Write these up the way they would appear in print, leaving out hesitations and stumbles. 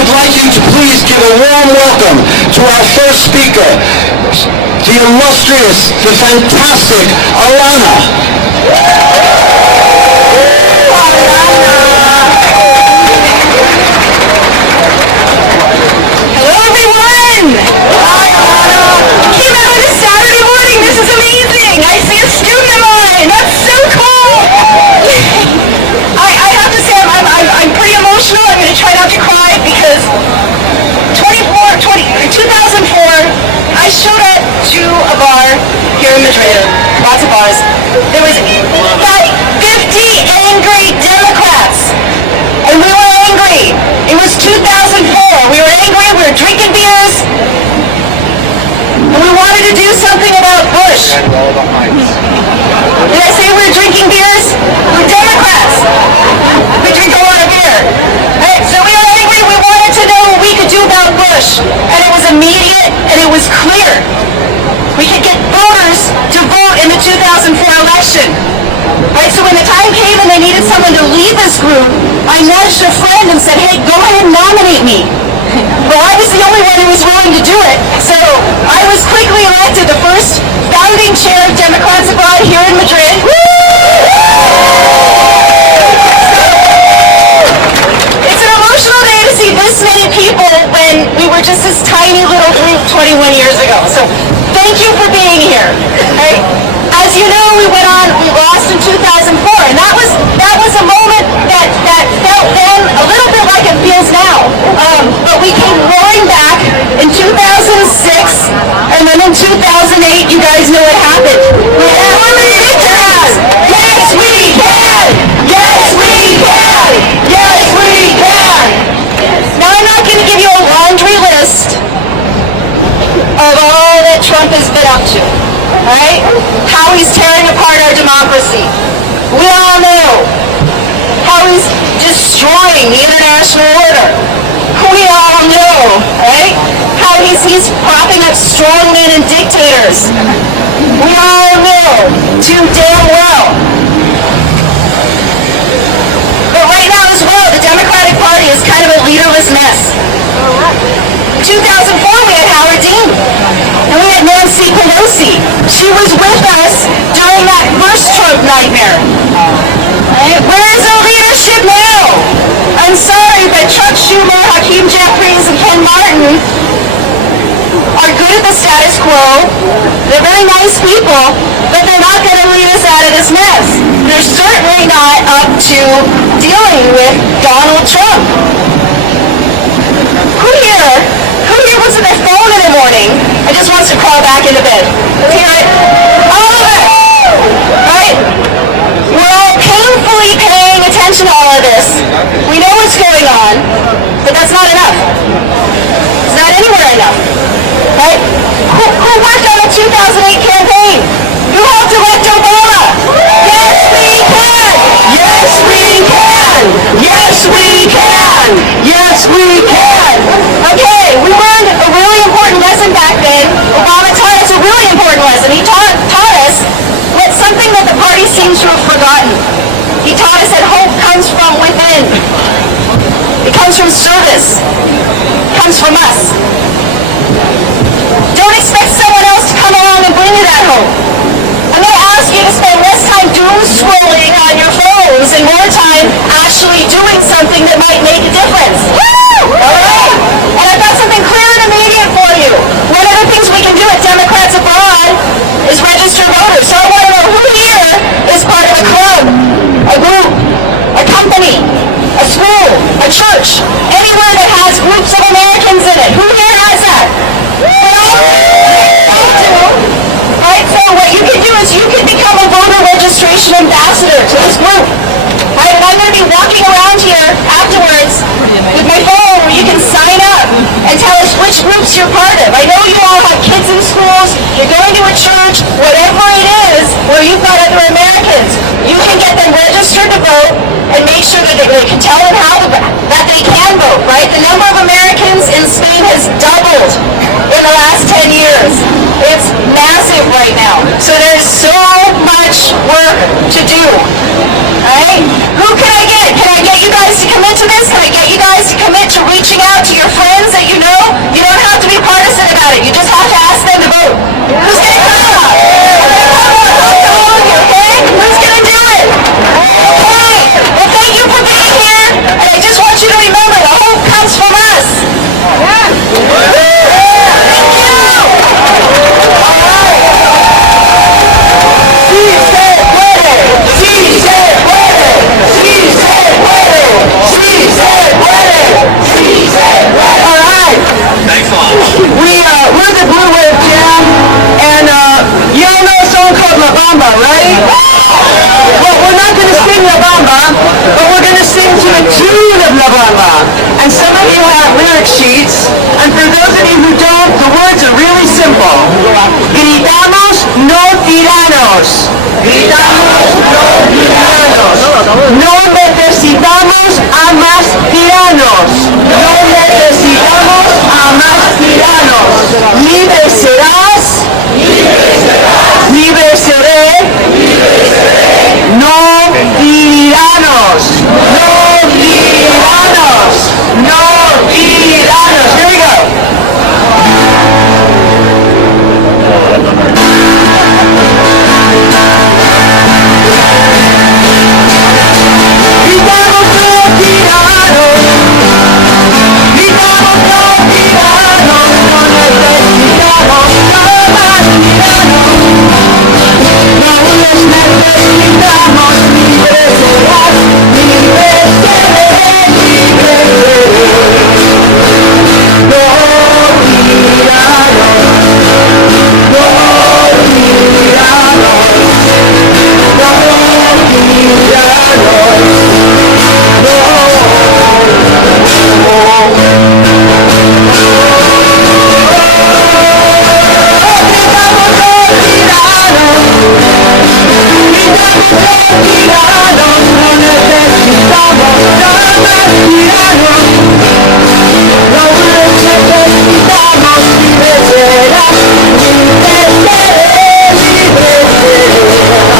would like you to please give a warm welcome to our first speaker, the illustrious, the fantastic Alana. Hello everyone! Hi Alana! Came out on a Saturday morning, this is amazing! I see a student of mine, that's so cool! I have to say I'm pretty emotional. I'm going to try not to cry because 2004 I showed up to a bar here in Madrid, lots of bars. There was about 50 angry Democrats, and we were angry. It was 2004. We were angry, we were drinking beers, and we wanted to do something about Bush. Did I say we were drinking beers? We're Democrats. We drink a lot of beer. Right? So we were angry, we wanted to know what we could do about Bush, and it was immediate and it was clear. We could get voters to vote in the 2004 election. Right? So when the time came and they needed someone to lead this group, I nudged a friend and said, hey, go ahead and nominate me. Well, I was the only one who was willing to do it. So I was quickly elected the first founding chair of Democrats Abroad here in Madrid. It's an emotional day to see this many people when we were just this tiny little group 21 years ago. So thank you for being here. Right? As you know, we lost in 2004, and that was a moment that felt then a little bit like it feels now. But we came roaring back in 2006, and then in 2008, you guys know what happened. Yes, we can! Yes, we can! Yes, we can! Now, I'm not going to give you a laundry list of all that Trump has been up to. Right? How he's tearing apart our democracy. We all know how he's destroying the international order. We all know, right? How he's propping up strongmen and dictators. We all know too damn well. But right now as well, the Democratic Party is kind of a leaderless mess. In 2004 we had Howard Dean. And we had Nancy Pelosi. She was with us during that first Trump nightmare. Right? Where is our leadership now? I'm sorry, but Chuck Schumer, Hakeem Jeffries, and Ken Martin are good at the status quo. They're very nice people, but they're not going to lead us out of this mess. They're certainly not up to dealing with Donald Trump. Who here was at their phone in the morning and just wants to crawl back into bed? Let's hear it. All of us! Right? We're all painfully paying attention to all of this. We know what's going on, but that's not enough. It's not anywhere enough. Right? Who worked on the 2008 campaign? Who helped elect Obama? Yes, we can! Yes, we can! Yes, we can! Yes, we can! Okay, we learned a really important lesson back then. Obama taught us a really important lesson. He taught us something that the party seems to have forgotten. He taught us that hope comes from within. It comes from service. It comes from us. Don't expect someone else to come along and bring you that hope. I'm going to ask you to spend less time doom scrolling on your phones and more time actually doing something that might make a difference. Alright? And I've got something clear and immediate for you. One of the things we can do at Democrats Abroad is register voters. So I want to know who here is part of a club, a group, a company, a school, a church, anywhere that has groups of Americans in it. Who here has that? Right? So what you can do is you can become a voter registration ambassador to this group. Right? And I'm going to be walking around here afterwards with my phone where you can sign up and tell us which groups you're part of. I know you all have kids in schools, you're going to a church, whatever it is, where you've got other Americans. You can get them registered to vote and make sure that they can tell them that they can vote, right? The number of Americans in Spain has doubled in the last 10 years. It's massive right now. So there's so much work to do. Right? Who can I get? Can I get you guys to commit to this? Can I get you guys to commit to reaching out to worksheets. And for those of you who don't, the words are really simple. Gritamos no tiranos. Gritamos no tiranos. No necesitamos a más tiranos. No necesitamos a más tiranos. Libre serás. Libre seré. No tiranos. No tiranos. No tiranos. Here we go. Gritamos no tiranos. Gritamos no tiranos. No necesitamos no más tiranos. No los necesitamos. Libre serás. Libre seré. Libre seré. No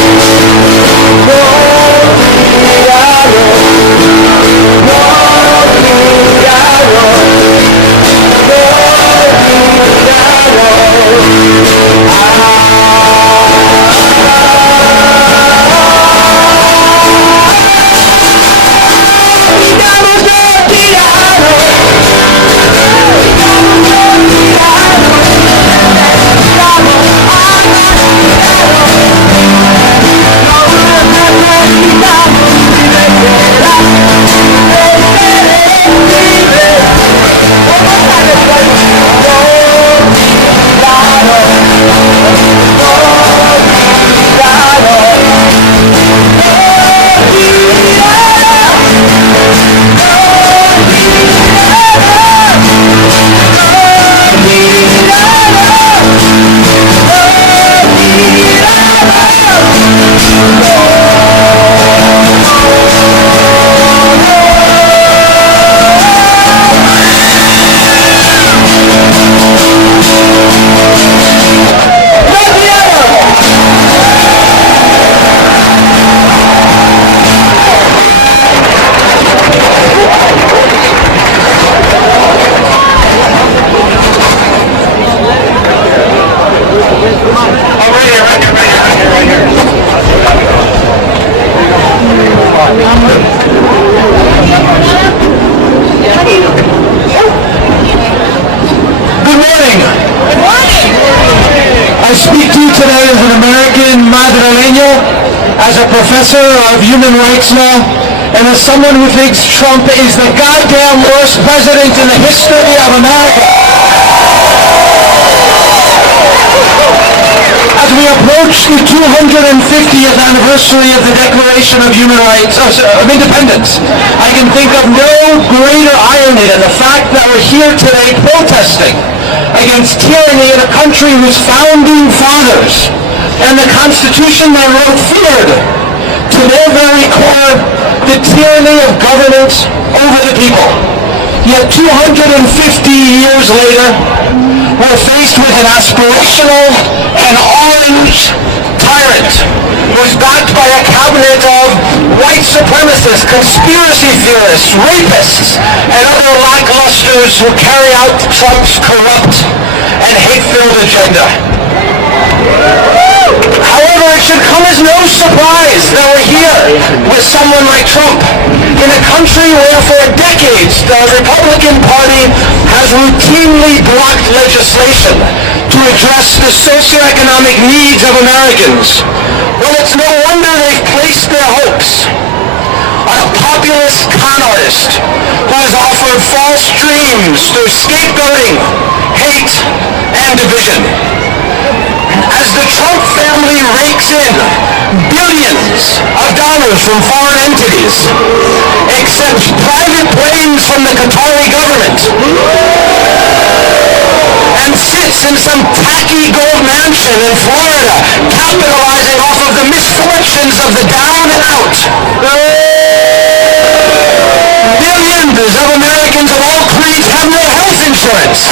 tiranos. No tiranos. I speak to you today as an American Madrileño, as a professor of human rights law, and as someone who thinks Trump is the goddamn worst president in the history of America. As we approach the 250th anniversary of the Declaration of Human Rights, of Independence, I can think of no greater irony than the fact that we're here today protesting against tyranny in a country whose founding fathers and the Constitution they wrote feared to their very core the tyranny of governance over the people. Yet 250 years later, we're faced with an aspirational and orange tyrant who's backed by a cabinet of white supremacists, conspiracy theorists, rapists, and other lacklusters who carry out Trump's corrupt and hate-filled agenda. However, it should come as no surprise that we're here with someone like Trump in a country where for decades the Republican Party has routinely blocked legislation to address the socioeconomic needs of Americans. Well, it's no wonder they've placed their hopes on a populist con artist who has offered false dreams through scapegoating, hate, and division. As the Trump family rakes in billions of dollars from foreign entities, accepts private planes from the the Qatari government and sits in some tacky gold mansion in Florida, capitalizing off of the misfortunes of the down and out. Millions of Americans of all creeds have no health insurance.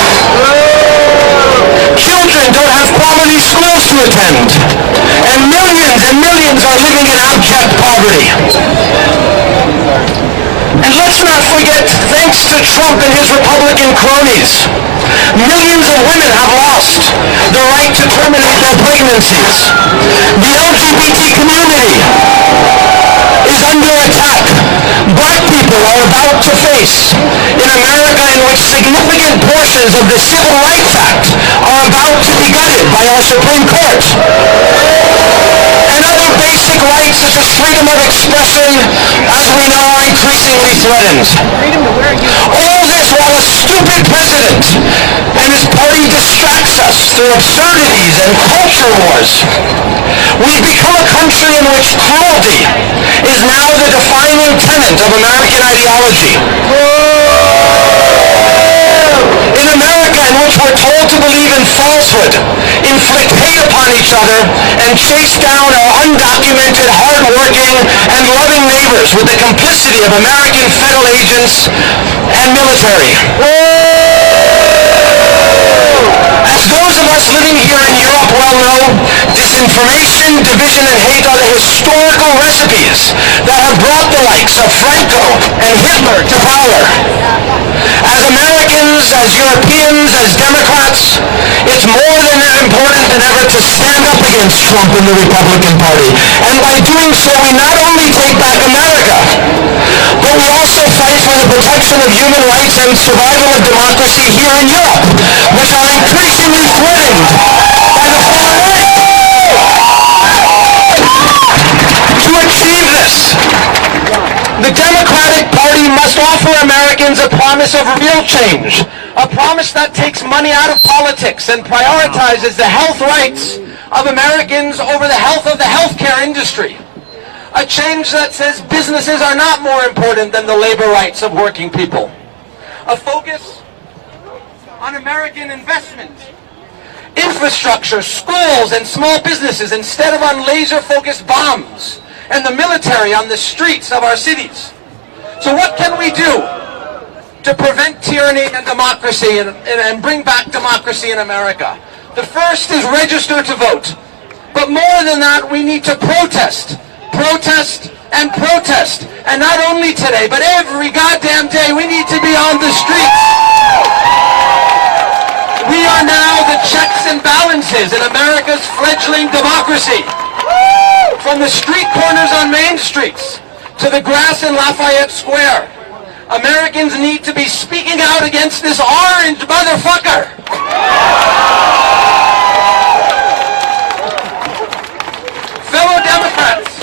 Children don't have quality schools to attend. And millions are living in abject poverty. And let's not forget, thanks to Trump and his Republican cronies, millions of women have lost the right to terminate their pregnancies. The LGBT community is under attack. Black people are about to face, in America in which significant portions of the Civil Rights Act are about to be gutted by our Supreme Court. And other basic rights such as freedom of expression, as we know, are increasingly threatened. All this while a stupid president and his party distracts us through absurdities and culture wars. We've become a country in which cruelty is now the defining tenet of American ideology. In America, in which we're told to believe in falsehood, inflict hate upon each other, and chase down our undocumented, hard-working, and loving neighbors with the complicity of American federal agents and military. As those of us living here in Europe well know, disinformation, division, and hate are the historical recipes that have brought the likes of Franco and Hitler to power. As Americans, as Europeans, as Democrats, it's more than important than ever to stand up against Trump and the Republican Party. And by doing so, we not only take back America, but we also fight for the protection of human rights and survival of democracy here in Europe, which are increasingly threatened by the far right. To achieve this, the Democratic Party must offer Americans a promise of real change, a promise that takes money out of politics and prioritizes the health rights of Americans over the health of the healthcare industry. A change that says businesses are not more important than the labor rights of working people. A focus on American investment, infrastructure, schools, and small businesses instead of on laser-focused bombs and the military on the streets of our cities. So what can we do to prevent tyranny and democracy and bring back democracy in America? The first is register to vote. But more than that, we need to protest. Protest and protest. And not only today, but every goddamn day we need to be on the streets. We are now the checks and balances in America's fledgling democracy. From the street corners on Main Streets to the grass in Lafayette Square, Americans need to be speaking out against this orange motherfucker. Fellow Democrats,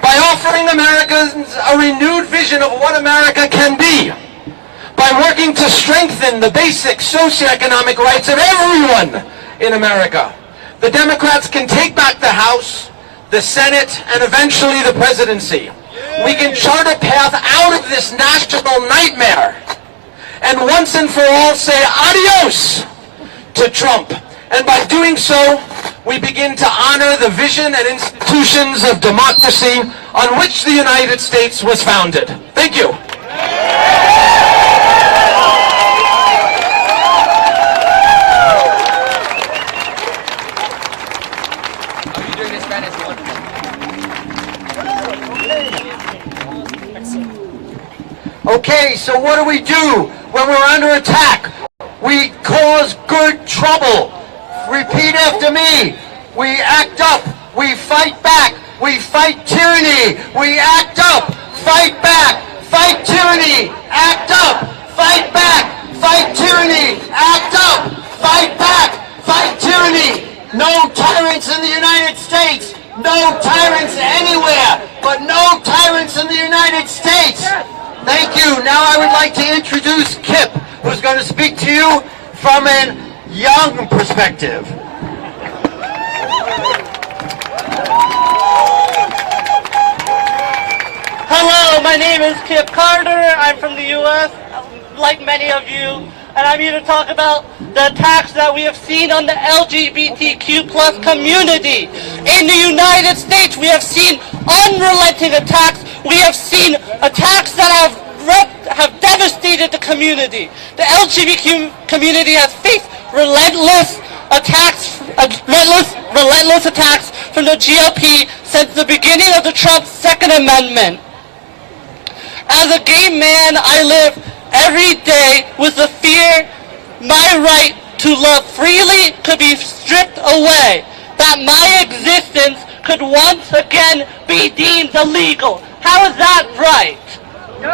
by offering Americans a renewed vision of what America can be, by working to strengthen the basic socioeconomic rights of everyone in America, the Democrats can take back the House, the Senate, and eventually the presidency. We can chart a path out of this national nightmare and once and for all say adios to Trump. And by doing so, we begin to honor the vision and institutions of democracy on which the United States was founded. Thank you. Okay, so what do we do when we're under attack? We cause good trouble. Repeat after me. We act up. We fight back. We fight tyranny. We act up. Fight back. Fight tyranny. Act up. Fight back. Fight tyranny. Act up. Fight back. Fight tyranny. No tyrants in the United States. No tyrants anywhere. But no tyrants in the United States. Thank you. Now I would like to introduce Kip, who's going to speak to you from a young perspective. Hello, my name is Kip Carter. I'm from the U.S., like many of you, and I'm here to talk about the attacks that we have seen on the LGBTQ plus community. In the United States, we have seen unrelenting attacks. We have seen attacks that have devastated the community. The LGBTQ community has faced relentless attacks from the GOP since the beginning of the Trump Second Amendment. As a gay man, I live every day with the fear my right to love freely could be stripped away, that my existence could once again be deemed illegal. How is that right? No!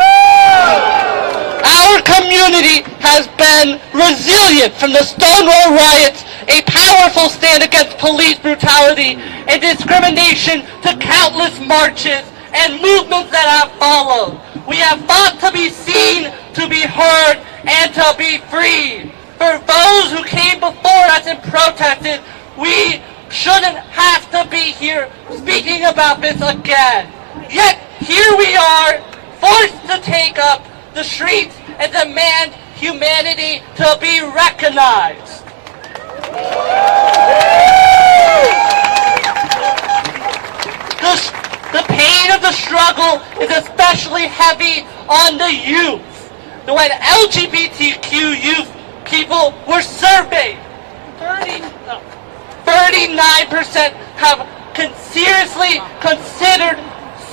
Our community has been resilient from the Stonewall riots, a powerful stand against police brutality and discrimination, to countless marches and movements that have followed. We have fought to be seen, to be heard, and to be free. For those who came before us and protested, we shouldn't have to be here speaking about this again. Yet here we are, forced to take up the streets and demand humanity to be recognized. The pain of the struggle is especially heavy on the youth. When LGBTQ youth people were surveyed, 39% have seriously considered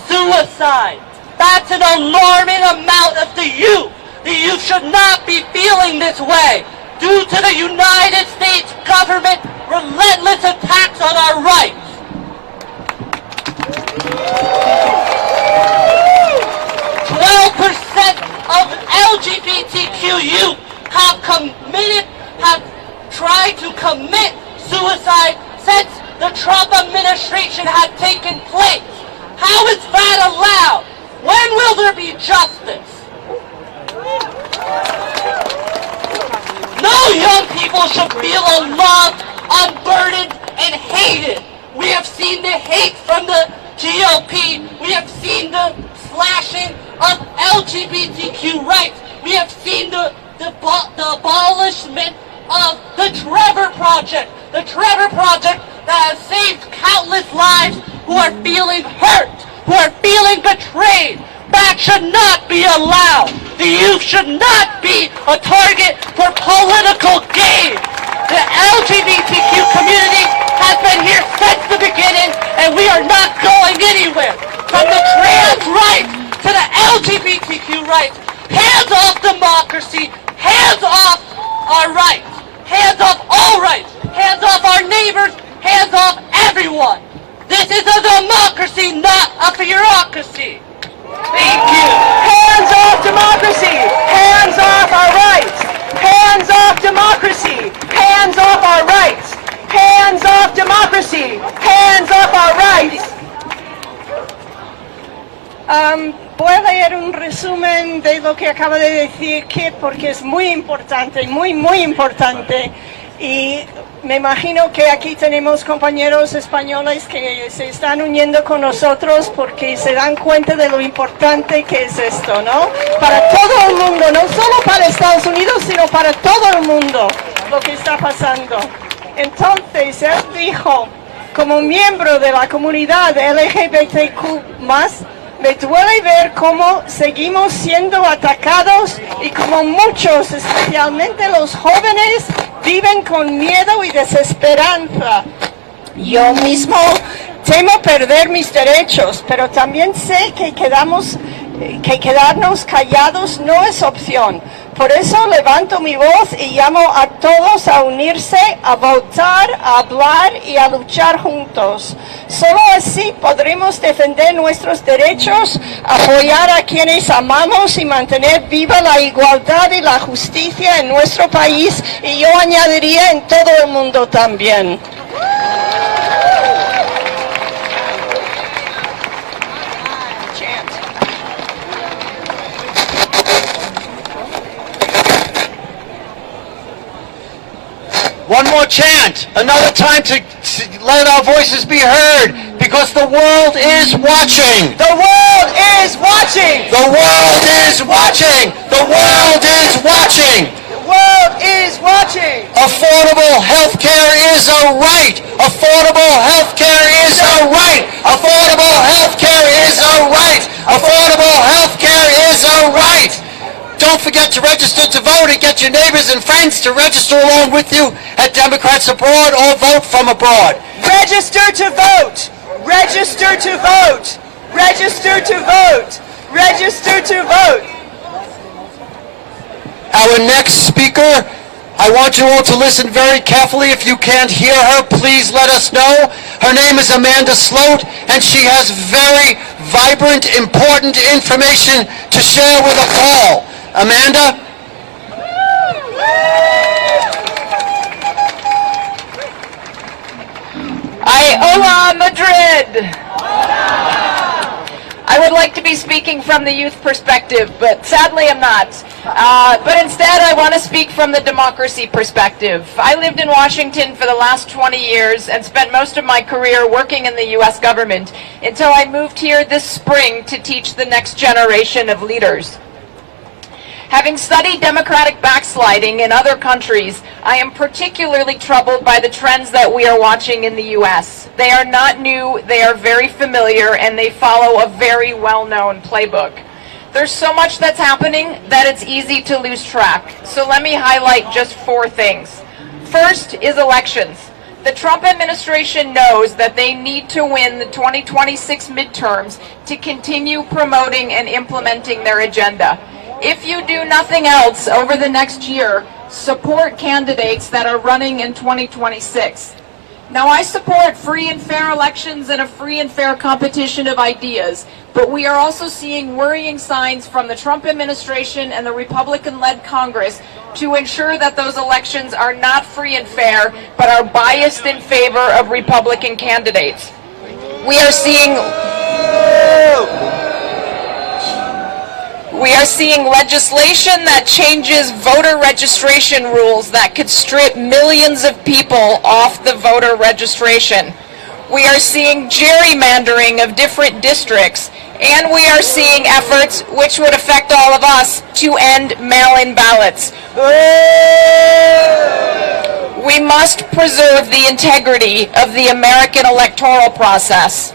suicide. That's an alarming amount of the youth. The youth should not be feeling this way due to the United States government relentless attacks on our rights. 12% of LGBTQ youth have tried to commit suicide since the Trump administration had taken place. How is that allowed? When will there be justice? No young people should feel unloved, unburdened, and hated. We have seen the hate from the GOP. We have seen the slashing of LGBTQ rights. We have seen the abolishment of the Trevor Project. The Trevor Project that has saved countless lives who are feeling hurt, who are feeling betrayed. That should not be allowed. The youth should not be a target for political gain. The LGBTQ community has been here since the beginning, and we are not going anywhere. From the trans rights to the LGBTQ rights, hands off democracy, hands off our rights, hands off all rights, hands off our neighbors, hands off everyone. This is a democracy, not a bureaucracy. Thank you. Hands off democracy! Hands off our rights! Hands off democracy! Hands off our rights! Hands off democracy! Hands off our rights! Voy a leer un resumen de lo que acaba de decir Kip porque es muy importante, muy importante. Y me imagino que aquí tenemos compañeros españoles que se están uniendo con nosotros porque se dan cuenta de lo importante que es esto, ¿no? Para todo el mundo, no solo para Estados Unidos, sino para todo el mundo, lo que está pasando. Entonces, él dijo, como miembro de la comunidad LGBTQ+, me duele ver cómo seguimos siendo atacados y como muchos, especialmente los jóvenes, viven con miedo y desesperanza. Yo mismo temo perder mis derechos, pero también sé que quedarnos callados no es opción. Por eso levanto mi voz y llamo a todos a unirse, a votar, a hablar y a luchar juntos. Solo así podremos defender nuestros derechos, apoyar a quienes amamos y mantener viva la igualdad y la justicia en nuestro país, y yo añadiría en todo el mundo también. One more chant, another time to let our voices be heard, because because the world is watching. The world is watching. The world is watching. The world is watching. The world is watching. Affordable health care is a right. Affordable health care is a right. Affordable health care is a right. Affordable health care is a right. Don't forget to register to vote and get your neighbors and friends to register along with you at Democrats Abroad or Vote from Abroad. Register to vote. Register to vote. Register to vote. Register to vote. Our next speaker, I want you all to listen very carefully. If you can't hear her, please let us know. Her name is Amanda Sloat, and she has very vibrant, important information to share with us all. Amanda? Hola, Madrid! I would like to be speaking from the youth perspective, but sadly I'm not. But instead I want to speak from the democracy perspective. I lived in Washington for the last 20 years and spent most of my career working in the U.S. government until I moved here this spring to teach the next generation of leaders. Having studied democratic backsliding in other countries, I am particularly troubled by the trends that we are watching in the U.S. They are not new, they are very familiar, and they follow a very well-known playbook. There's so much that's happening that it's easy to lose track. So let me highlight just 4 things. First is elections. The Trump administration knows that they need to win the 2026 midterms to continue promoting and implementing their agenda. If you do nothing else over the next year, support candidates that are running in 2026. Now, I support free and fair elections and a free and fair competition of ideas, but we are also seeing worrying signs from the Trump administration and the Republican-led Congress to ensure that those elections are not free and fair, but are biased in favor of Republican candidates. We are seeing legislation that changes voter registration rules that could strip millions of people off the voter registration. We are seeing gerrymandering of different districts, and we are seeing efforts, which would affect all of us, to end mail-in ballots. We must preserve the integrity of the American electoral process.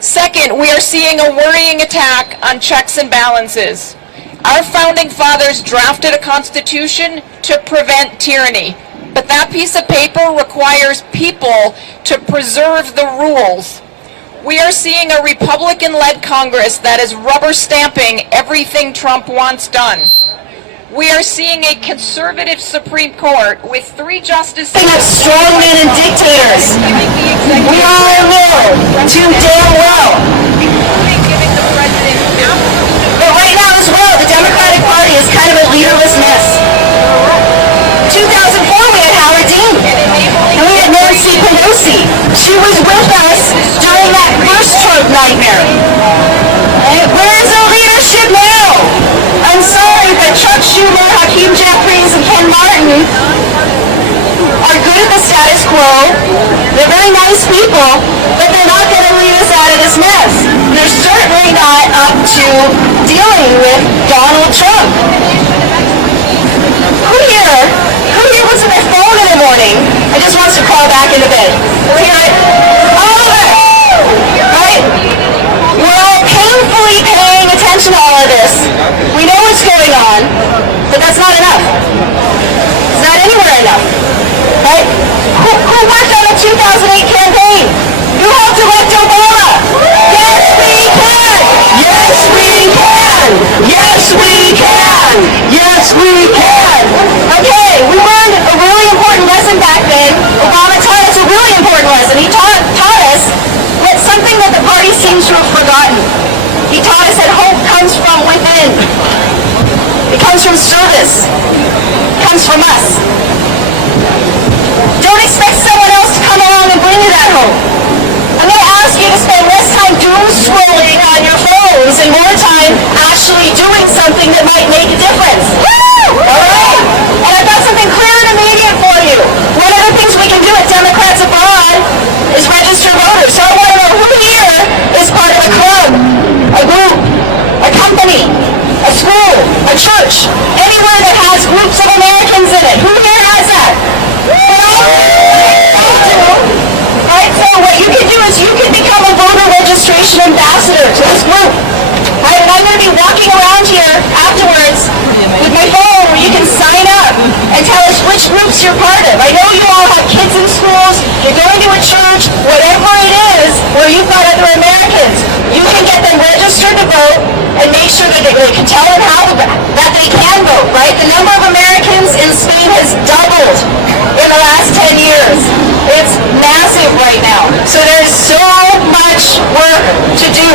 Second, we are seeing a worrying attack on checks and balances. Our founding fathers drafted a constitution to prevent tyranny, but that piece of paper requires people to preserve the rules. We are seeing a Republican-led Congress that is rubber stamping everything Trump wants done. We are seeing a conservative Supreme Court with 3 justices Of strongmen and dictators. We all know too damn well. including giving the president absolute But right now as well, the Democratic Party is kind of a leaderless mess. 2004 we had Howard Dean, and we had Nancy Pelosi. She was with us during that first Trump nightmare. Where is our leadership now? I'm sorry, but Chuck Schumer, Hakeem Jeffries, and Ken Martin are good at the status quo. They're very nice people, but they're not going to lead us out of this mess. They're certainly not up to dealing with Donald Trump. Who here was on their phone in the morning and just wants to crawl back into bed? Can we hear it? All of us! Right? We're all painfully paying attention to all of this. We know what's going on, but that's not enough. It's not anywhere enough. Right? Who worked on the 2008 campaign? Who helped elect Obama? Yes, we can! Yes, we can! Yes, we can! Yes, we can! Okay, we learned a really important lesson back then. Obama taught us a really important lesson. He taught us something that the party seems to have forgotten. He taught us that hope comes from within. It comes from service. It comes from us. Don't expect someone else to come along and bring you that hope. I'm going to ask you to spend less time doom scrolling on your phones and more time actually doing something that might make a difference. Alright? And I've got something clear and immediate for you. One of the things we can do at Democrats Abroad is register voters. So I want to know who a church, anywhere that has groups of Americans in it. Who here has that? Right, so what you can do is you can become a voter registration ambassador to this group. Right, and I'm going to be walking around here afterwards with my phone where you can sign up and tell us which groups you're part of. I know you all have kids in schools, you're going to a church, whatever it is, where you've got other Americans. You can get them registered to vote and make sure that they can tell them how that they can vote, right? The number of Americans in Spain has doubled in the last 10 years. It's massive right now. So there's so much work to do.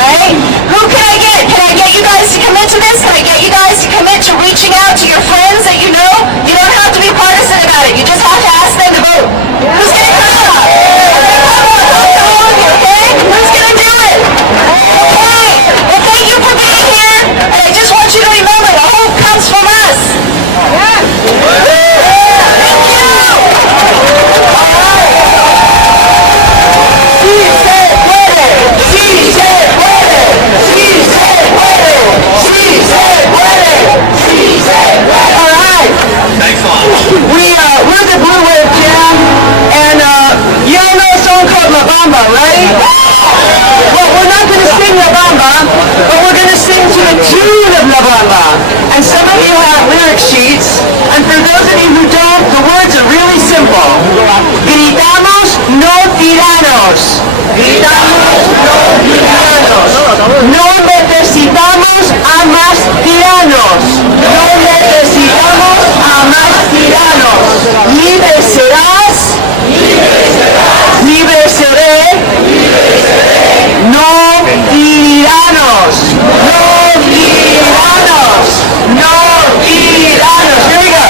Alright? Who can I get? Can I get you guys to commit to this? Can I get you guys to commit to reaching out to your friends that you know? You don't have to be partisan about it. You just have to ask them to vote. Who's going to come up? Okay? Who's going to do it? Okay. Well, thank you for being here. And I just want you to remember, the hope comes from us. Yeah. We're the Blue Wave Jam, and you all know a song called La Bamba, right? Well, we're not going to sing La Bamba, but we're going to sing to the tune of La Bamba. And some of you have lyric sheets, and for those of you who don't, the words are really simple. Gritamos no tiranos. Gritamos no tiranos. No necesitamos a más tiranos. No necesitamos a más tiranos. Libre serás. Libre seré. No tiranos. No tiranos. No tiranos. Here we go.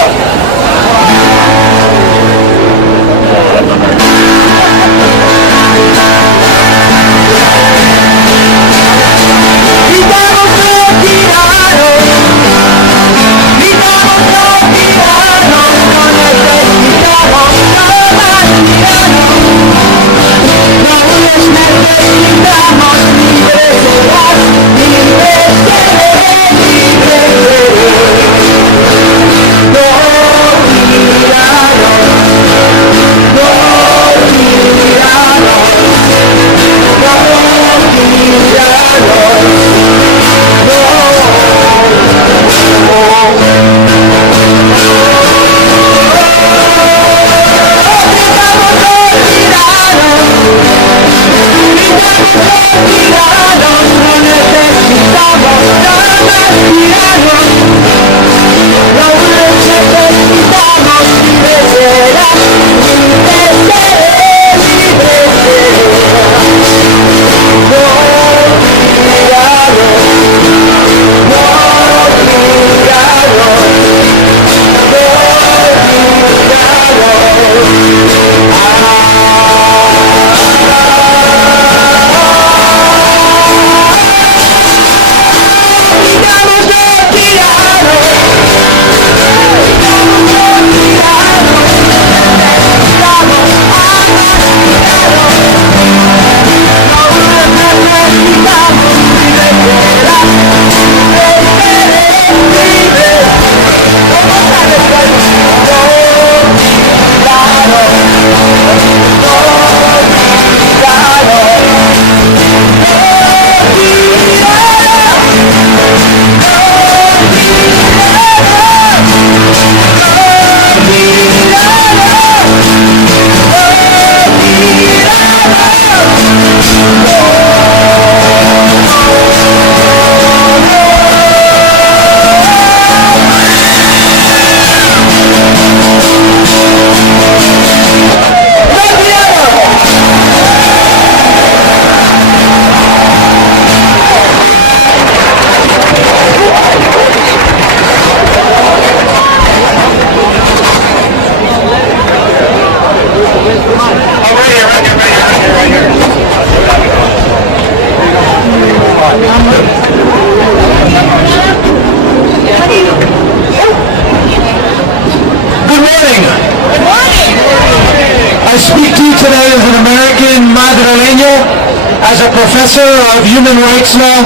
As a professor of human rights law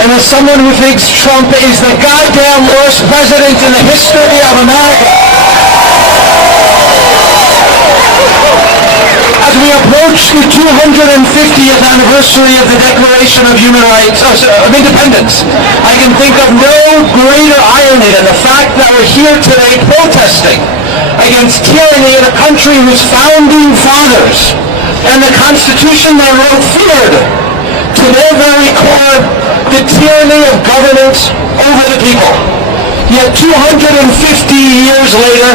and as someone who thinks Trump is the goddamn worst president in the history of America. As we approach the 250th anniversary of the Declaration of Human Rights, of Independence, I can think of no greater irony than the fact that we're here today protesting against tyranny in a country whose founding fathers and the Constitution they wrote feared to their very core the tyranny of governance over the people. Yet 250 years later,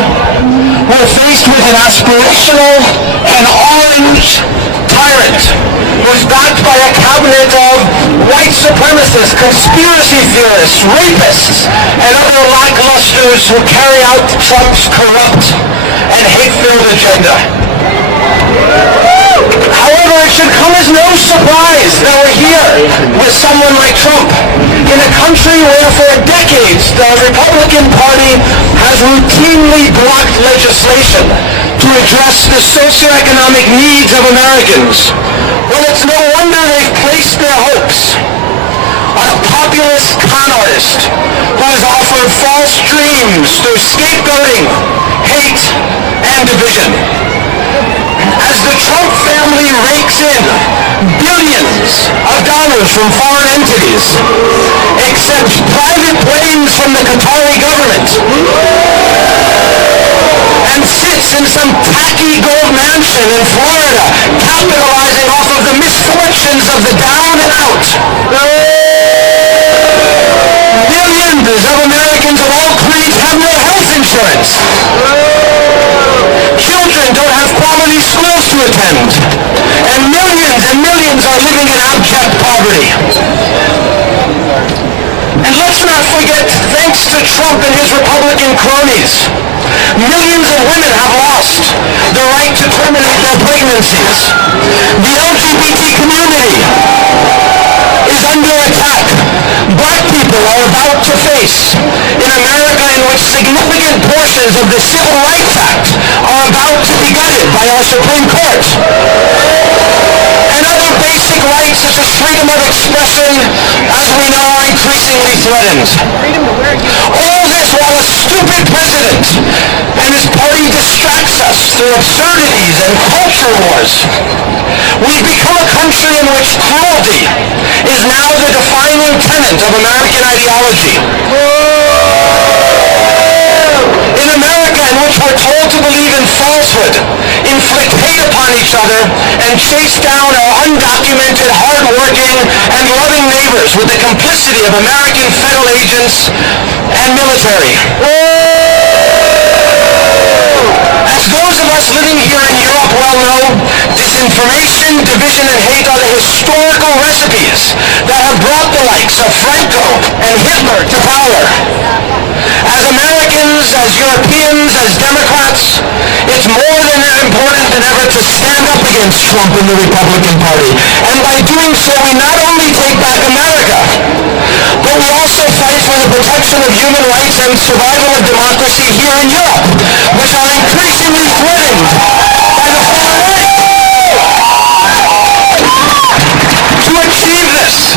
we're faced with an aspirational and orange tyrant who's backed by a cabinet of white supremacists, conspiracy theorists, rapists, and other lacklusters who carry out Trump's corrupt and hate-filled agenda. However, it should come as no surprise that we're here with someone like Trump in a country where for decades the Republican Party has routinely blocked legislation to address the socioeconomic needs of Americans. Well, it's no wonder they've placed their hopes on a populist con artist who has offered false dreams through scapegoating, hate, and division. As the Trump family rakes in billions of dollars from foreign entities, accepts private planes from the Qatari government, and sits in some tacky gold mansion in Florida, capitalizing off of the misfortunes of the down and out. Millions of Americans of all creeds have no health insurance. Children don't have quality schools to attend. And millions are living in abject poverty. And let's not forget, thanks to Trump and his Republican cronies, millions of women have lost the right to terminate their pregnancies. The LGBT community is under attack. Black people are about to face, in America in which significant portions of the Civil Rights Act are about to be gutted by our Supreme Court. And other basic rights such as freedom of expression, as we know, are increasingly threatened. All this while a stupid president and his party distracts us through absurdities and culture wars. We've become a country in which cruelty is now the defining tenet of American ideology. In America, in which we're told to believe in falsehood, inflict hate upon each other, and chase down our undocumented, hard-working, and loving neighbors with the complicity of American federal agents and military. As those of us living here in Europe well know, disinformation, division, and hate are the historical recipes that have brought the likes of Franco and Hitler to power. As Americans, as Europeans, as Democrats, it's more than important than ever to stand up against Trump and the Republican Party. And by doing so, we not only take back America, but we also fight for the protection of human rights and survival of democracy here in Europe, which are increasingly threatened by the far right. To achieve this,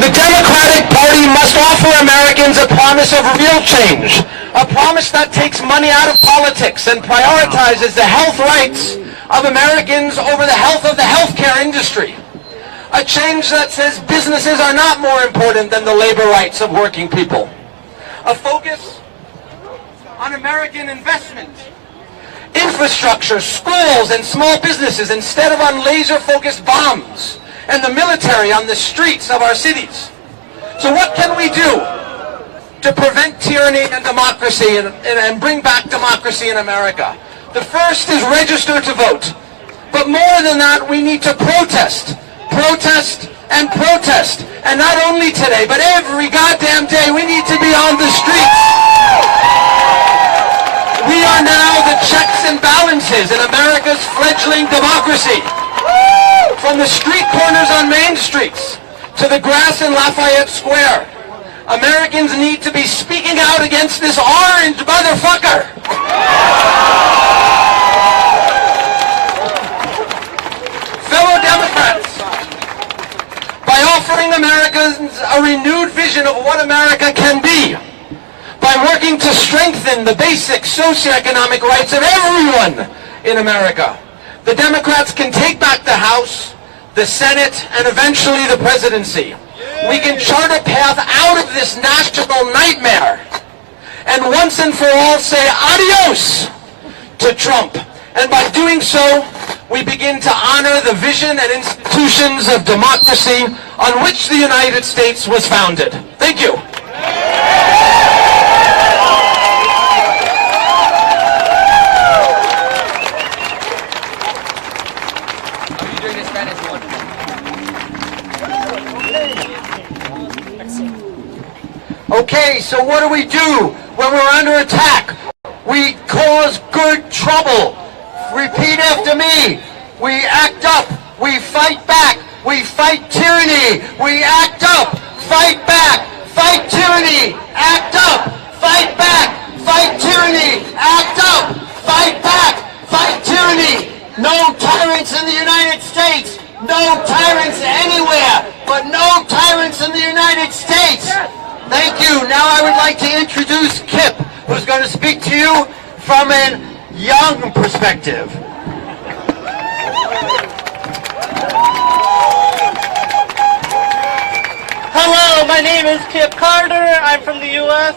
the Democratic Party must offer Americans a promise of real change, a promise that takes money out of politics and prioritizes the health rights of Americans over the health of the healthcare industry. A change that says businesses are not more important than the labor rights of working people. A focus on American investment, infrastructure, schools, and small businesses instead of on laser-focused bombs and the military on the streets of our cities. So what can we do to prevent tyranny and democracy and bring back democracy in America? The first is register to vote. But more than that, we need to protest. Protest and protest. And not only today, but every goddamn day we need to be on the streets. We are now the checks and balances in America's fledgling democracy. From the street corners on Main Streets to the grass in Lafayette Square, Americans need to be speaking out against this orange motherfucker. Fellow Democrats, by all offering Americans a renewed vision of what America can be by working to strengthen the basic socioeconomic rights of everyone in America. The Democrats can take back the House, the Senate, and eventually the presidency. We can chart a path out of this national nightmare and once and for all say adios to Trump. And by doing so, we begin to honor the vision and institutions of democracy on which the United States was founded. Thank you. Okay, so what do we do when we're under attack? We cause good trouble. Repeat after me. We act up. We fight back. We fight tyranny. We act up. Fight back. Fight tyranny. Act up. Fight back. Fight tyranny. Act up. Fight back. Fight tyranny. No tyrants in the United States. No tyrants anywhere, but no tyrants in the United States. Thank you. Now I would like to introduce Kip, who's going to speak to you from a young perspective. Hello, my name is Kip Carter. I'm from the U.S.,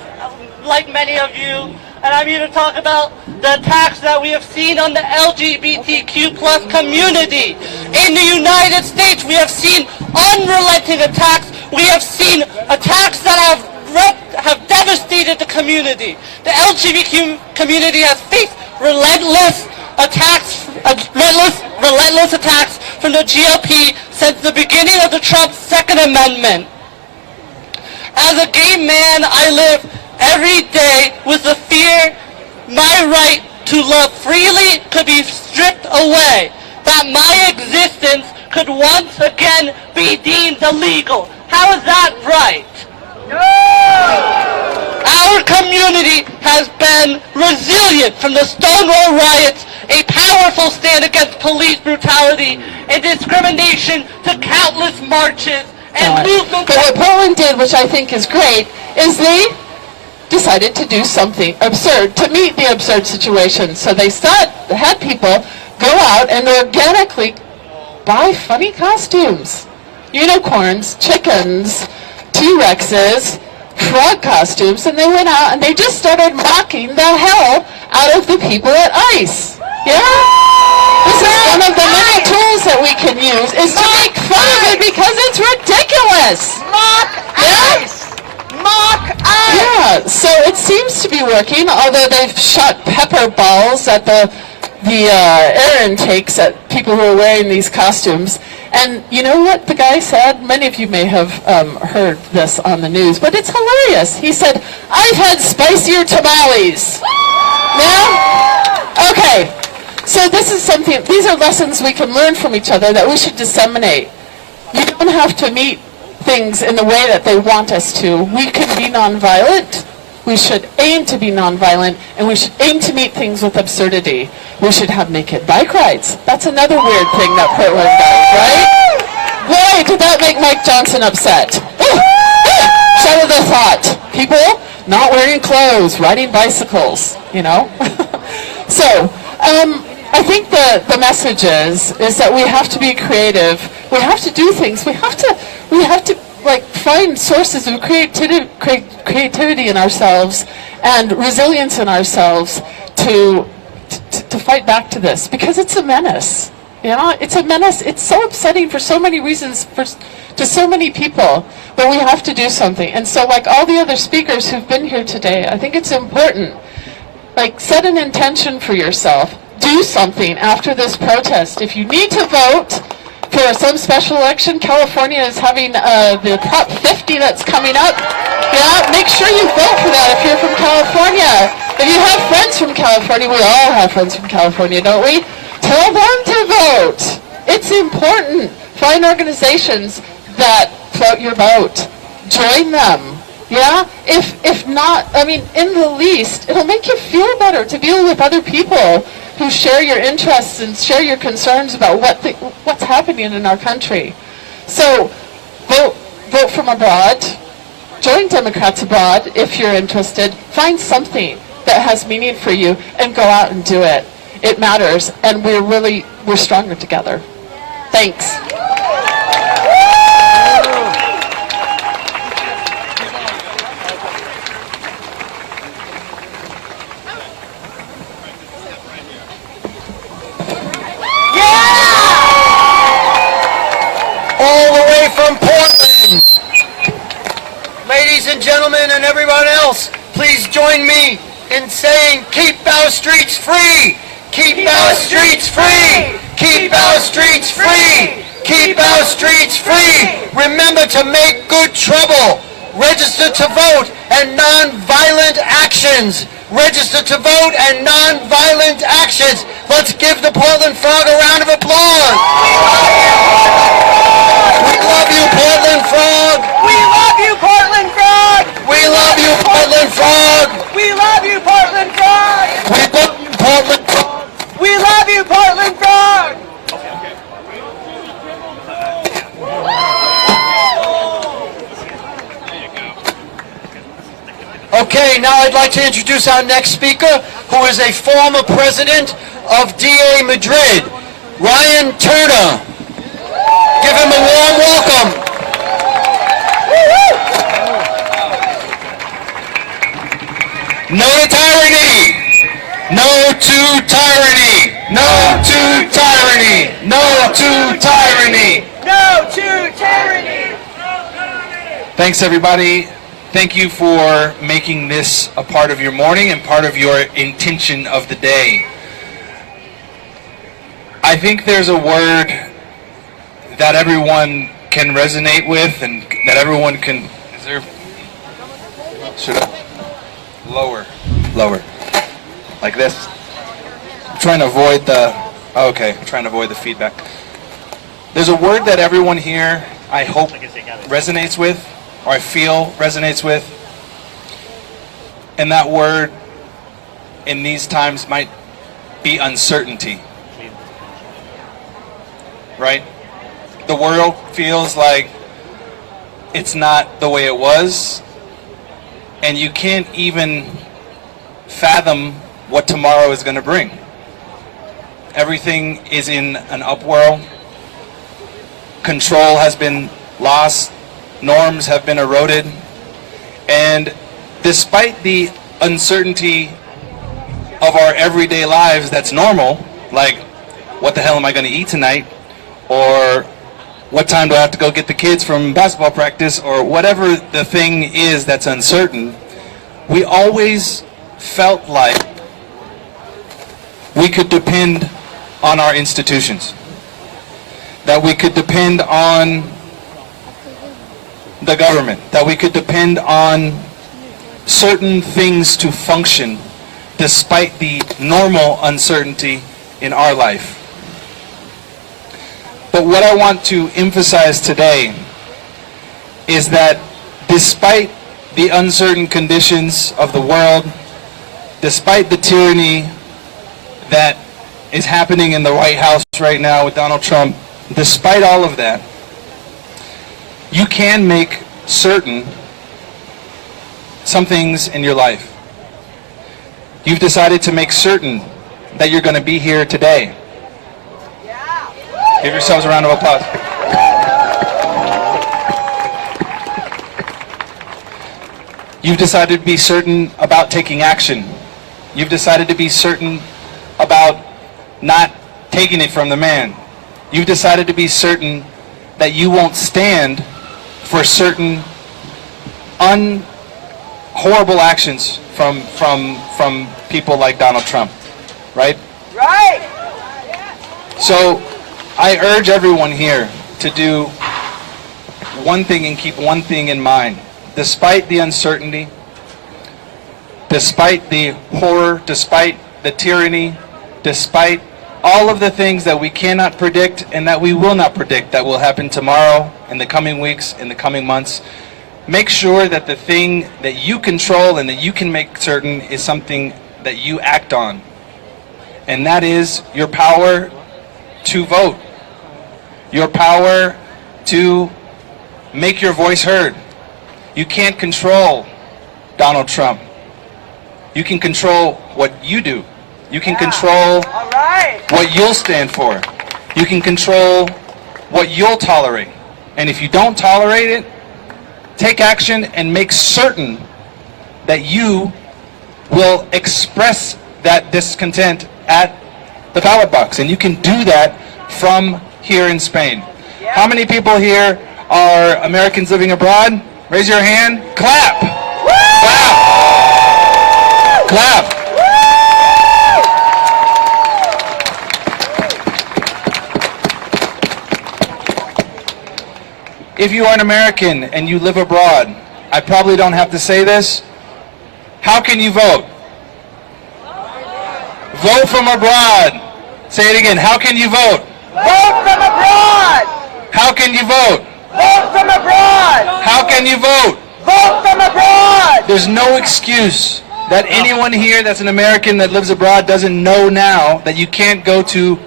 like many of you, and I'm here to talk about the attacks that we have seen on the LGBTQ plus community. In the United States, we have seen unrelenting attacks. We have seen attacks that have devastated the community. The LGBTQ community has faced relentless attacks from the GOP since the beginning of the Trump Second Amendment. As a gay man, I live every day with the fear my right to love freely could be stripped away, that my existence could once again be deemed illegal. How is that right? Our community has been resilient from the Stonewall riots, a powerful stand against police brutality and discrimination, to countless marches and movements. But what Portland did, which I think is great, is they decided to do something absurd to meet the absurd situation. So they had people go out and organically buy funny costumes. Unicorns, chickens, T-Rexes, frog costumes, and they went out and they just started mocking the hell out of the people at ICE. Yeah? This is one of the many tools that we can use, is to make fun of it because it's ridiculous. Mock ICE! Mock ICE! Yeah, so it seems to be working, although they've shot pepper balls at the air intakes at people who are wearing these costumes. And you know what the guy said? Many of you may have heard this on the news, but it's hilarious. He said, "I've had spicier tamales." Yeah? Okay. So this is something, these are lessons we can learn from each other that we should disseminate. You don't have to meet things in the way that they want us to. We can be nonviolent. We should aim to be nonviolent, and we should aim to meet things with absurdity. We should have naked bike rides. That's another weird thing that Portland does, right? Boy, did that make Mike Johnson upset. Shudder the thought. People not wearing clothes, riding bicycles, So, I think the message is that we have to be creative. We have to do things. We have to find sources of creativity in ourselves and resilience in ourselves to fight back to this, because it's a menace. It's a menace. It's so upsetting for so many reasons to so many people, but we have to do something. And so, like all the other speakers who've been here today, I think it's important. Set an intention for yourself. Do something after this protest. If you need to vote for some special election, California is having the Prop 50 that's coming up. Yeah, make sure you vote for that if you're from California. If you have friends from California, we all have friends from California, don't we? Tell them to vote. It's important. Find organizations that float your boat. Join them. Yeah? If not, in the least, it'll make you feel better to deal with other people who share your interests and share your concerns about what's happening in our country. So vote from abroad. Join Democrats Abroad if you're interested. Find something that has meaning for you and go out and do it. It matters, and we're stronger together. Thanks. All the way from Portland. Ladies and gentlemen and everyone else, please join me in saying, keep our streets free! Keep our streets free! Keep our streets free! Keep our streets free! Remember to make good trouble! Register to vote and non-violent actions! Register to vote and non-violent actions! Let's give the Portland Frog a round of applause! We love you, Portland Frog! We love you, Portland Frog! We love you, Portland Frog! We love you, Portland Frog! We love you, Portland Frog! We love you, Portland Frog! Okay, now I'd like to introduce our next speaker, who is a former president of DA Madrid, Ryan Turner. Give him a warm welcome. No to tyranny! No to tyranny! No to tyranny! No to tyranny! No to tyranny! Thanks, everybody. Thank you for making this a part of your morning and part of your intention of the day. I think there's a word that everyone can resonate with and that everyone can... Is there... Should I... Lower. Like this. I'm trying to avoid the... Okay, I'm trying to avoid the feedback. There's a word that everyone here, I hope, resonates with, or I feel resonates with. And that word in these times might be uncertainty. Right? The world feels like it's not the way it was, and you can't even fathom what tomorrow is going to bring. Everything is in an upwhirl. Control has been lost. Norms have been eroded. And despite the uncertainty of our everyday lives that's normal, like what the hell am I going to eat tonight? Or what time do I have to go get the kids from basketball practice? Or whatever the thing is that's uncertain, we always felt like we could depend on our institutions. That we could depend on the government. That we could depend on certain things to function despite the normal uncertainty in our life. But what I want to emphasize today is that despite the uncertain conditions of the world, despite the tyranny that is happening in the White House right now with Donald Trump, despite all of that, you can make certain some things in your life. You've decided to make certain that you're going to be here today. Give yourselves a round of applause. You've decided to be certain about taking action. You've decided to be certain about not taking it from the man. You've decided to be certain that you won't stand for certain horrible actions from people like Donald Trump, right? Right! So I urge everyone here to do one thing and keep one thing in mind. Despite the uncertainty, despite the horror, despite the tyranny, despite all of the things that we cannot predict and that we will not predict that will happen tomorrow, in the coming weeks, in the coming months, make sure that the thing that you control and that you can make certain is something that you act on. And that is your power to vote. Your power to make your voice heard. You can't control Donald Trump. You can control what you do. You can control what you'll stand for. You can control what you'll tolerate. And if you don't tolerate it, take action and make certain that you will express that discontent at the ballot box. And you can do that from here in Spain. How many people here are Americans living abroad? Raise your hand. Clap. Clap. Clap. If you are an American and you live abroad, I probably don't have to say this. How can you vote? Vote from abroad. Say it again. How can you vote? Vote from abroad! How can you vote? Vote from abroad! How can you vote? Vote from abroad! There's no excuse that anyone here that's an American that lives abroad doesn't know now that you can't go to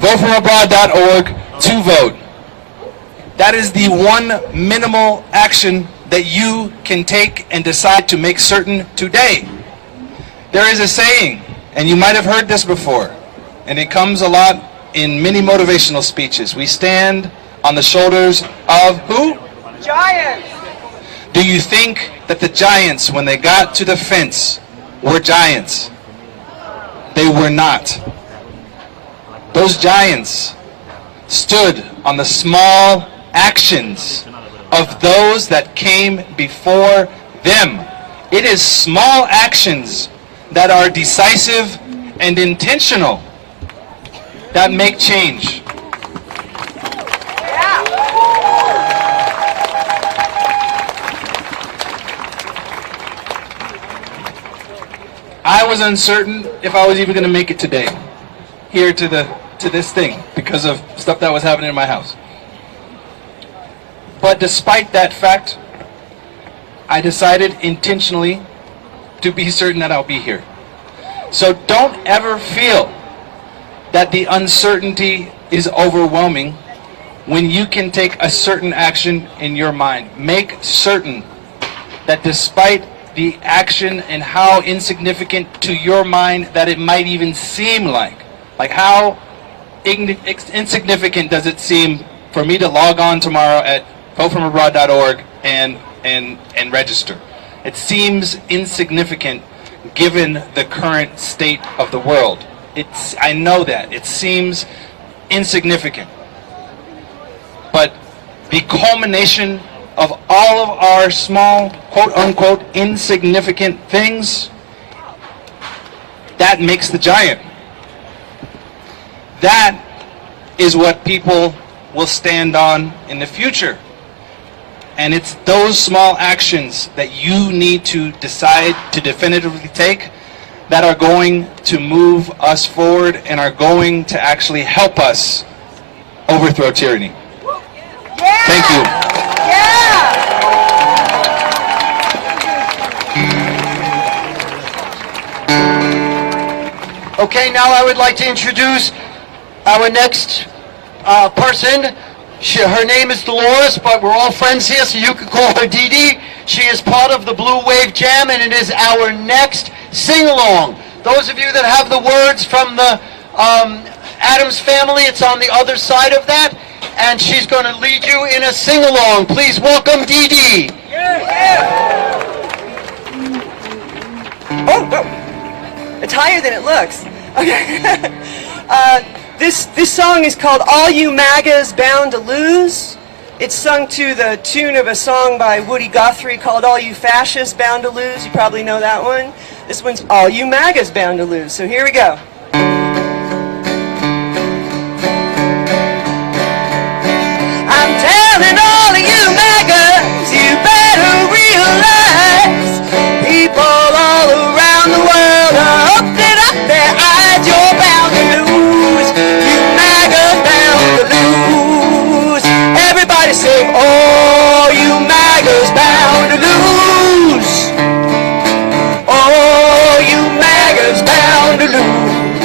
votefromabroad.org to vote. That is the one minimal action that you can take and decide to make certain today. There is a saying, and you might have heard this before, and it comes a lot in many motivational speeches. We stand on the shoulders of who? Giants! Do you think that the giants, when they got to the fence, were giants? They were not. Those giants stood on the small actions of those that came before them. It is small actions that are decisive and intentional that make change. I was uncertain if I was even going to make it today, here to this thing, because of stuff that was happening in my house. But despite that fact, I decided intentionally to be certain that I'll be here. So don't ever feel that the uncertainty is overwhelming when you can take a certain action in your mind. Make certain that despite the action and how insignificant to your mind that it might even seem like how insignificant does it seem for me to log on tomorrow at votefromabroad.org and register? It seems insignificant given the current state of the world. I know that. It seems insignificant. But the culmination of all of our small, quote-unquote, insignificant things, that makes the giant. That is what people will stand on in the future. And it's those small actions that you need to decide to definitively take that are going to move us forward and are going to actually help us overthrow tyranny. Yeah! Thank you. Yeah! Okay, now I would like to introduce our next person. Her name is Dolores, but we're all friends here, so you can call her Dee Dee. She is part of the Blue Wave Jam, and it is our next sing-along. Those of you that have the words from the Addams Family, it's on the other side of that, and she's going to lead you in a sing-along. Please welcome Dee Dee. Oh, no. It's higher than it looks. Okay. This song is called All You MAGAs Bound to Lose. It's sung to the tune of a song by Woody Guthrie called All You Fascists Bound to Lose. You probably know that one. This one's All You MAGAs Bound to Lose. So here we go. I'm telling all of you MAGAs, you better realize people all around the world are opening up their eyes. You're bound to lose. You MAGAs bound to lose. Everybody say, oh, you MAGAs bound to lose. Oh, you MAGAs bound to lose.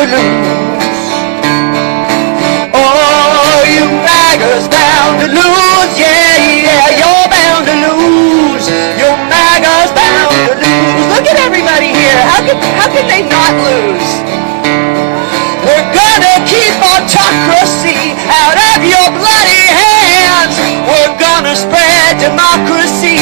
to lose. Oh, you MAGA's bound to lose. Yeah, yeah, you're bound to lose. Your MAGA's bound to lose. Look at everybody here. How could they not lose? We're gonna keep autocracy out of your bloody hands. We're gonna spread democracy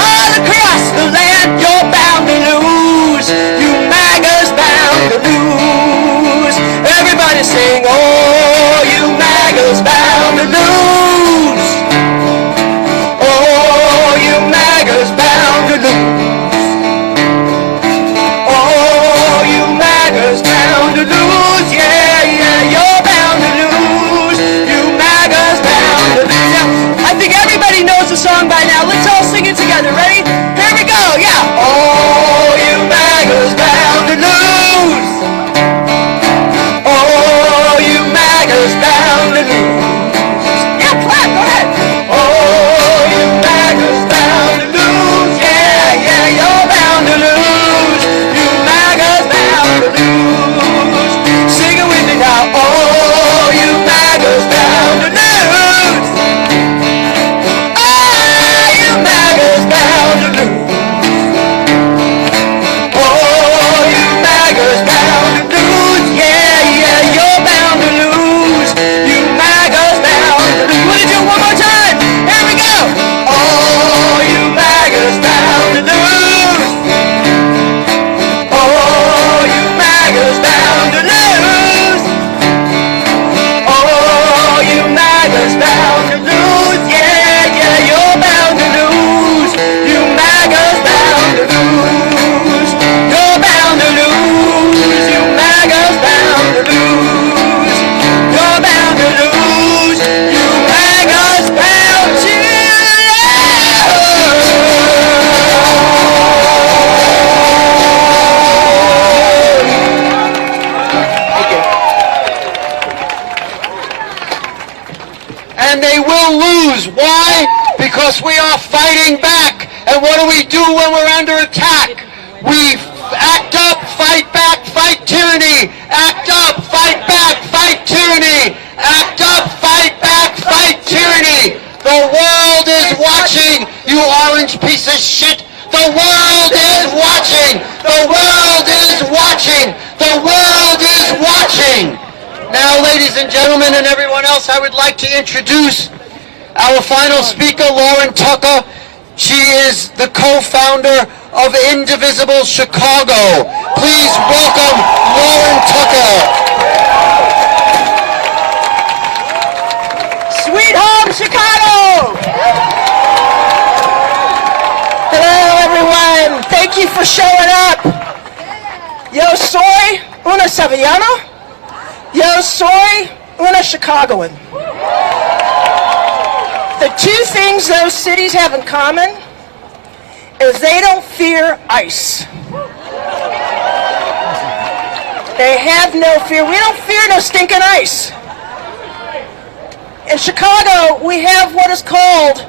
all across the land. You're bound to lose. You MAGA's bound to lose. Everybody sing, oh, you MAGA's bound to lose. Oh, you MAGA's bound to lose. Oh, you MAGA's bound to lose. Yeah, yeah, you're bound to lose. You MAGA's bound to lose. Now, I think everybody knows the song by now. Let's all sing it together. Ready? Here we go. Yeah. Oh, you MAGA's bound to lose. Oh, you MAGA's bound to lose. Yeah, clap. Go ahead. Oh, you MAGA's bound to lose. Yeah, yeah, you're bound to lose. You MAGA's bound to lose. Sing it with me now. Oh, you MAGA's bound to lose. Oh, you MAGA's bound to lose. Oh, you MAGA's bound to lose. Yeah, yeah, you're bound to lose. You MAGA's bound to lose. You want to do it one more time? Here we go. Oh, you MAGA's bound to lose. Oh, you MAGA's bound to lose. Oh, you MAGA's bound to lose. Yeah, yeah, you're bound to lose. You MAGA's bound to lose. You're bound to lose. You MAGA's bound to lose. You're bound to lose. You MAGA's bound to lose. And they will lose. Why? Because we are fighting back. And what do we do when we're under attack? We act up, fight back, fight tyranny. Act up, fight back, fight tyranny. Act up, fight back, fight tyranny. The world is watching, you orange piece of shit. The world is watching. The world is watching. The world is watching. Now, ladies and gentlemen, and everyone else, I would like to introduce our final speaker, Lauren Tucker. She is the co-founder of Indivisible Chicago. Please welcome Lauren Tucker. Sweet home, Chicago! Hello, everyone. Thank you for showing up. Yo soy una sevillana. Yo soy una Chicagoan. The two things those cities have in common is they don't fear ice. They have no fear. We don't fear no stinking ice. In Chicago, we have what is called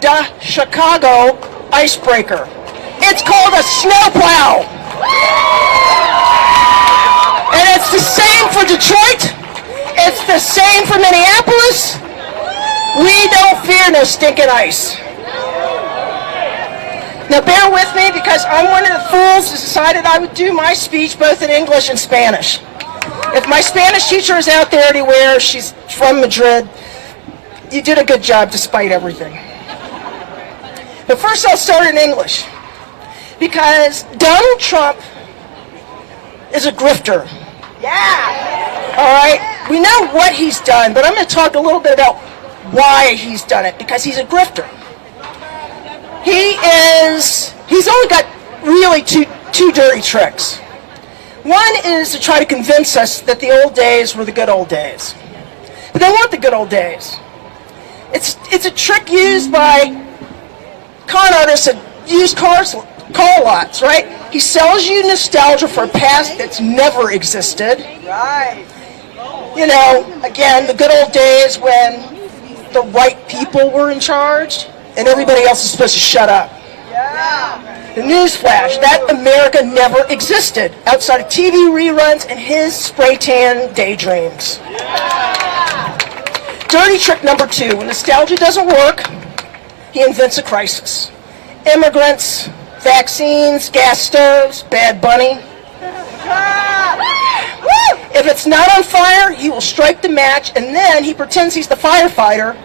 the Chicago icebreaker. It's called a snowplow. And it's the same for Detroit. It's the same for Minneapolis. We don't fear no stinking ice. Now bear with me because I'm one of the fools who decided I would do my speech both in English and Spanish. If my Spanish teacher is out there anywhere, she's from Madrid, you did a good job despite everything. But first I'll start in English. Because Donald Trump is a grifter. Yeah. All right. We know what he's done, but I'm going to talk a little bit about why he's done it. Because he's a grifter. He's only got really two dirty tricks. One is to try to convince us that the old days were the good old days. But they weren't the good old days. It's a trick used by con artists that use car lots, right? He sells you nostalgia for a past that's never existed. Right. You know, again, the good old days when the right people were in charge and everybody else is supposed to shut up. Yeah. The newsflash, that America never existed outside of TV reruns and his spray tan daydreams. Dirty trick number 2, when nostalgia doesn't work, he invents a crisis. Immigrants, vaccines, gas stoves, Bad Bunny. If it's not on fire, he will strike the match, and then he pretends he's the firefighter,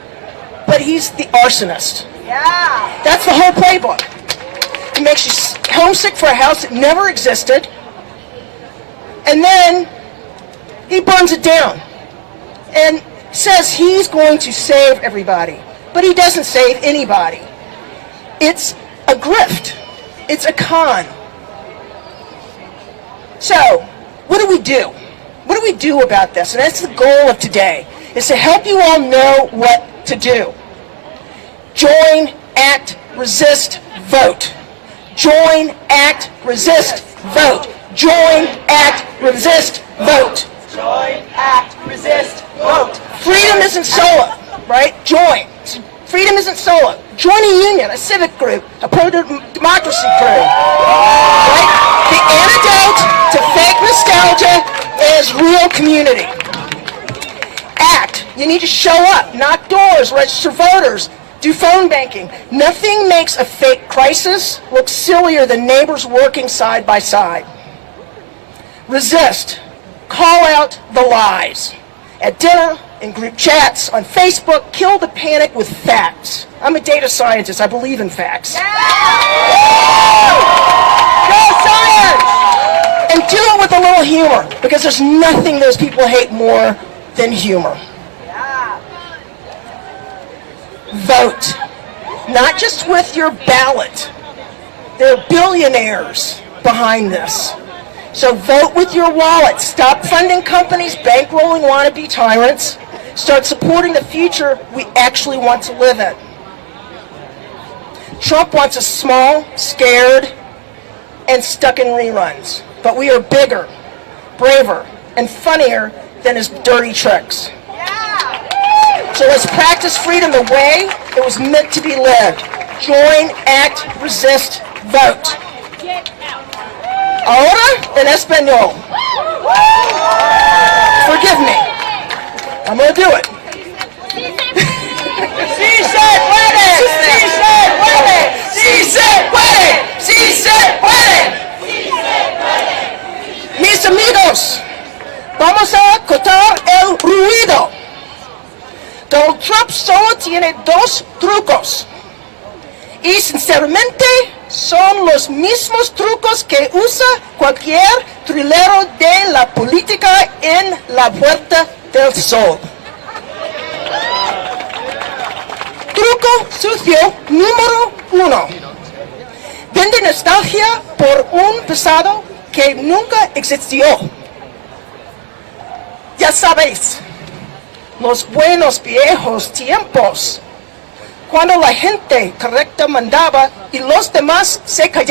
but he's the arsonist. That's the whole playbook. He makes you homesick for a house that never existed, and then he burns it down and says he's going to save everybody, but he doesn't save anybody. It's a grift. It's a con. So, what do we do? What do we do about this? And that's the goal of today, is to help you all know what to do. Join, act, resist, vote. Join, act, resist, vote. Join, act, resist, vote. Join, act, resist, vote. Freedom isn't solo, right? Join. Freedom isn't solo. Join a union, a civic group, a pro-democracy crew. Right? The antidote to fake nostalgia is real community. Act. You need to show up, knock doors, register voters, do phone banking. Nothing makes a fake crisis look sillier than neighbors working side by side. Resist. Call out the lies. At dinner, in group chats, on Facebook, kill the panic with facts. I'm a data scientist. I believe in facts. Go science! And do it with a little humor, because there's nothing those people hate more than humor. Vote. Not just with your ballot. There are billionaires behind this. So vote with your wallet. Stop funding companies bankrolling wannabe tyrants. Start supporting the future we actually want to live in. Trump wants us small, scared, and stuck in reruns. But we are bigger, braver, and funnier than his dirty tricks. So let's practice freedom the way it was meant to be lived. Join, act, resist, vote. Ahora en español. Forgive me. I'm going to do it. Sí se puede. Sí se puede. Sí se puede. Sí se puede. Mis amigos, vamos a cortar el ruido. Donald Trump solo tiene 2 trucos. Y sinceramente son los mismos trucos que usa cualquier trilero de la política en la Puerta del Sol. Truco sucio número 1. Vende nostalgia por un pasado que nunca existió. Ya sabéis, los buenos viejos tiempos, cuando la gente correcta mandaba y los demás se callaban.